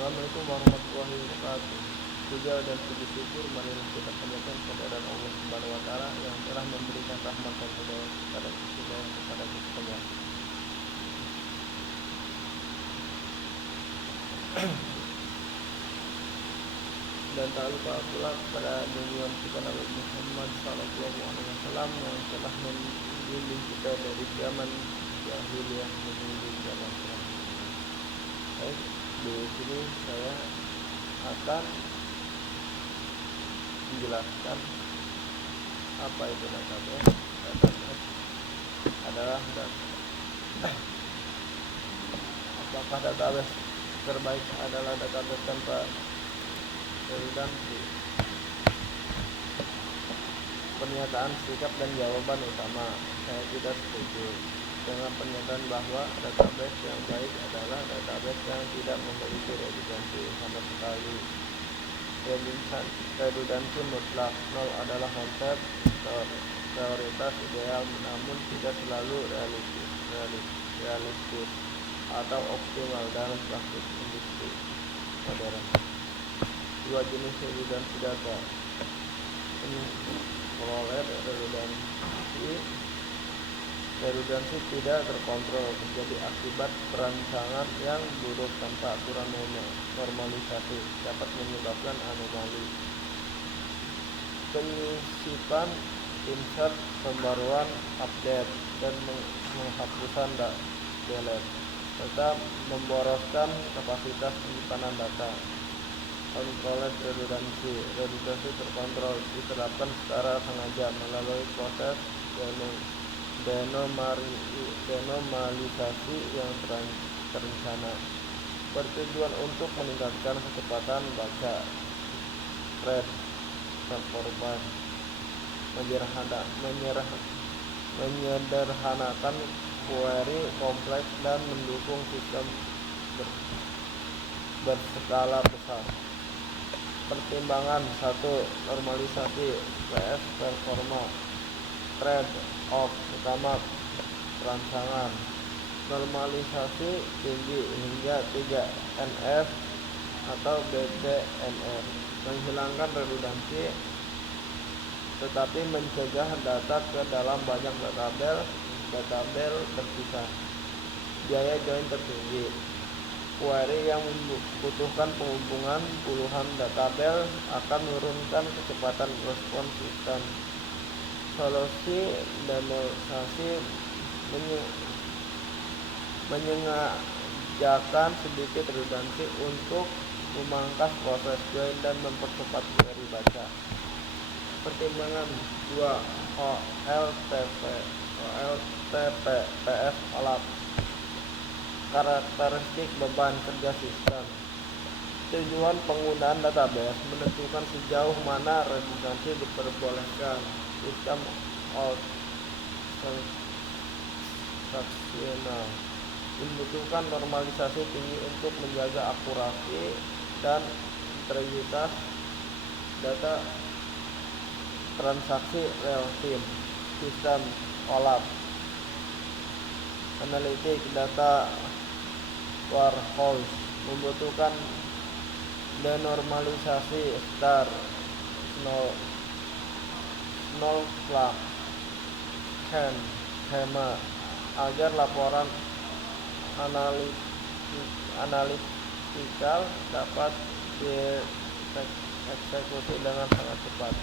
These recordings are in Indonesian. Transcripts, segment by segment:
Assalamualaikum warahmatullahi wabarakatuh. Puja dan puji syukur marilah kita panjatkan kehadirat Allah Subhanahu wa taala yang telah memberikan rahmat dan hidayah kepada kita semua. Dan tak lupa pula kepada junjungan kita Nabi Muhammad SAW yang telah membimbing kita dari zaman jahiliyah menuju zaman sekarang. Baik, di sini saya akan menjelaskan apa itu database. Database adalah apakah database terbaik adalah database tanpa redundansi. Pernyataan sikap dan jawaban utama. Saya tidak setuju dengan pernyataan bahwa database yang baik adalah database yang tidak memiliki redundansi sama sekali. Redundansi mutlak nol adalah konsep teoritas ideal namun tidak selalu realistis atau optimal dalam praktik industri modern. Dua jenis redundansi data. Memperoleh redundansi tidak terkontrol terjadi akibat perancangan yang buruk tanpa aturan normalisasi dapat menyebabkan anomali. Penyisipan, insert, pembaruan, update, dan penghapusan delete serta memboroskan kapasitas penyimpanan data. Controlled redundancy. Redundansi terkontrol diterapkan secara sengaja melalui proses denormalisasi yang terencana bertujuan untuk meningkatkan kecepatan baca, read, performance, menyederhanakan query kompleks dan mendukung sistem berskala besar. Pertimbangan 1. Normalisasi vs performa. Trade-off utama perancangan. Normalisasi tinggi hingga 3 NF atau BCNF menghilangkan redundansi tetapi mencegah data ke dalam banyak database terpisah. Biaya join tertinggi. Query yang membutuhkan penghubungan puluhan database akan menurunkan kecepatan respon sistem. Solusi normalisasi menyengajakan sedikit redundansi untuk memangkas proses join dan mempercepat query baca. Pertimbangan 2. OLTPS OLAP. Karakteristik beban kerja sistem. Tujuan penggunaan database menentukan sejauh mana redundansi diperbolehkan. Sistem transaksional membutuhkan normalisasi tinggi untuk menjaga akurasi dan integritas data transaksi real time. Sistem OLAP Analytic Data Warehouse membutuhkan denormalisasi star Snowflake schema agar laporan analitikal dapat dieksekusi dengan sangat cepat.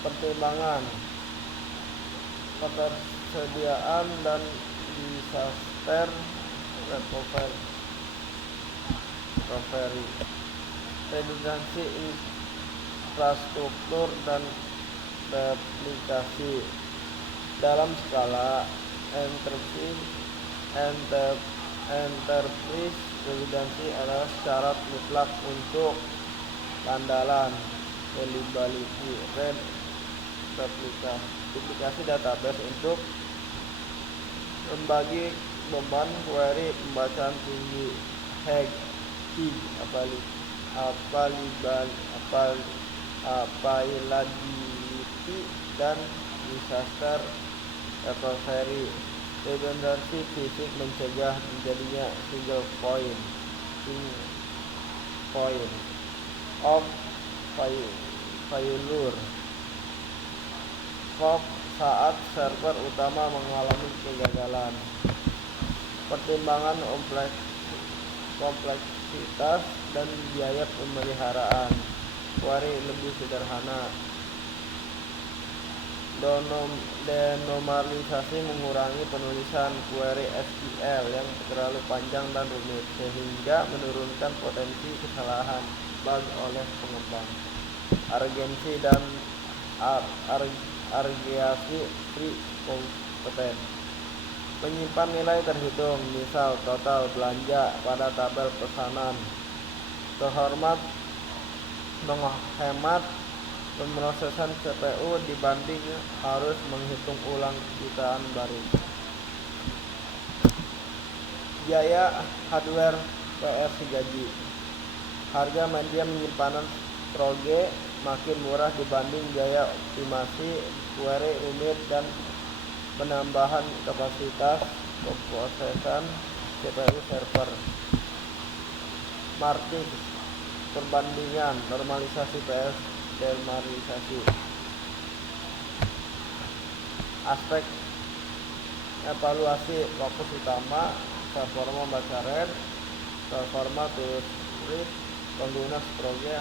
Pertimbangan ketersediaan dan disaster recovery, redundansi infrastruktur dan replikasi dalam skala enterprise. Redundansi adalah syarat mutlak untuk keandalan, reliability, replikasi database untuk membagi beban query pembacaan tinggi, availability dan disaster recovery. Redundansi fisik mencegah terjadinya single point of failure fork saat server utama mengalami kegagalan. Pertimbangan kompleksitas dan biaya pemeliharaan. Query lebih sederhana. Denormalisasi mengurangi penulisan query SQL yang terlalu panjang dan rumit, sehingga menurunkan potensi kesalahan bug oleh pengembang. Urgensi dan argesi pre-kompeten. Menyimpan nilai terhitung, misal total belanja pada tabel pesanan. Terhormat menghemat pemrosesan CPU dibanding harus menghitung ulang jutaan baris. Biaya hardware PS gaji. Harga media penyimpanan Stroge makin murah dibanding biaya optimasi query rumit dan penambahan kapasitas pemrosesan CPU server. Martis perbandingan normalisasi PS normalisasi. Aspek evaluasi fokus utama performa baca read, performa tulis read, pengguna Stroge,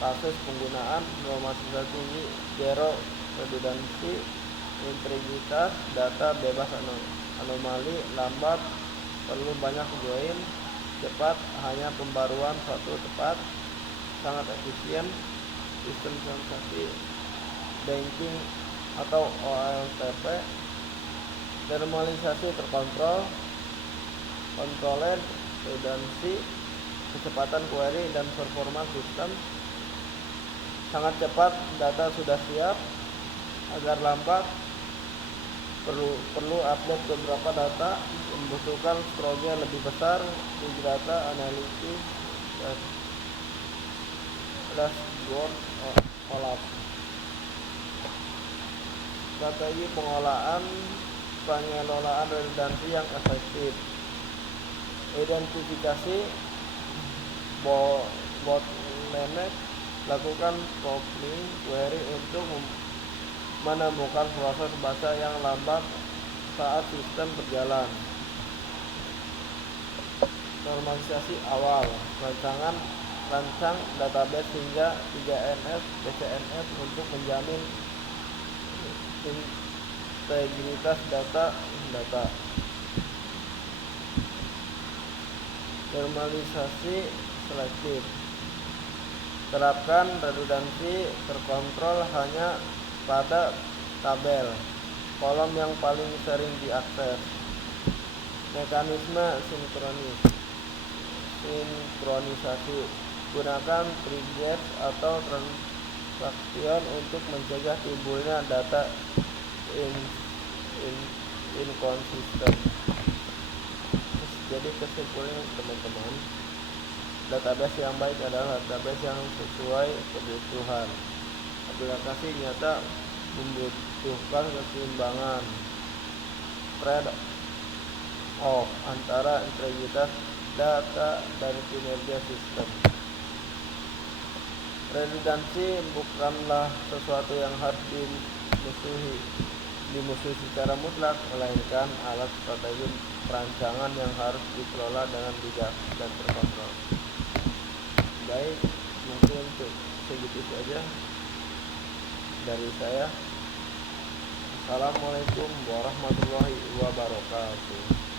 kasus penggunaan, normalisasi tinggi, zero redundansi, integritas, data bebas anomali, lambat, perlu banyak join, cepat, hanya pembaruan satu tepat, sangat efisien, sistem transaksi banking atau OLTP, normalisasi terkontrol, controlled, redundancy, kecepatan query dan performa sistem, sangat cepat, data sudah siap, agar lambat, perlu update beberapa data, membutuhkan Stroge lebih besar, big data analysis, dashboard, OLAP. Strategi pengelolaan redundansi yang efektif. Identifikasi bottleneck, lakukan profiling query untuk menemukan proses baca yang lambat saat sistem berjalan. Normalisasi awal, rancang database hingga 3NF PCNF untuk menjamin integritas data. Normalisasi selektif, terapkan redundansi terkontrol hanya pada tabel kolom yang paling sering diakses. Mekanisme sinkronisasi, gunakan trigger atau transaction untuk mencegah timbulnya data inkonsisten. Jadi kesimpulannya teman-teman, database yang baik adalah database yang sesuai kebutuhan. Aplikasi nyata membutuhkan keseimbangan trade-off antara integritas data dan kinerja sistem. Redundansi bukanlah sesuatu yang harus dimusuhi secara mutlak, melainkan alat strategi perancangan yang harus dikelola dengan bijak dan terkontrol. Baik, mungkin segitu saja dari saya. Assalamualaikum warahmatullahi wabarakatuh.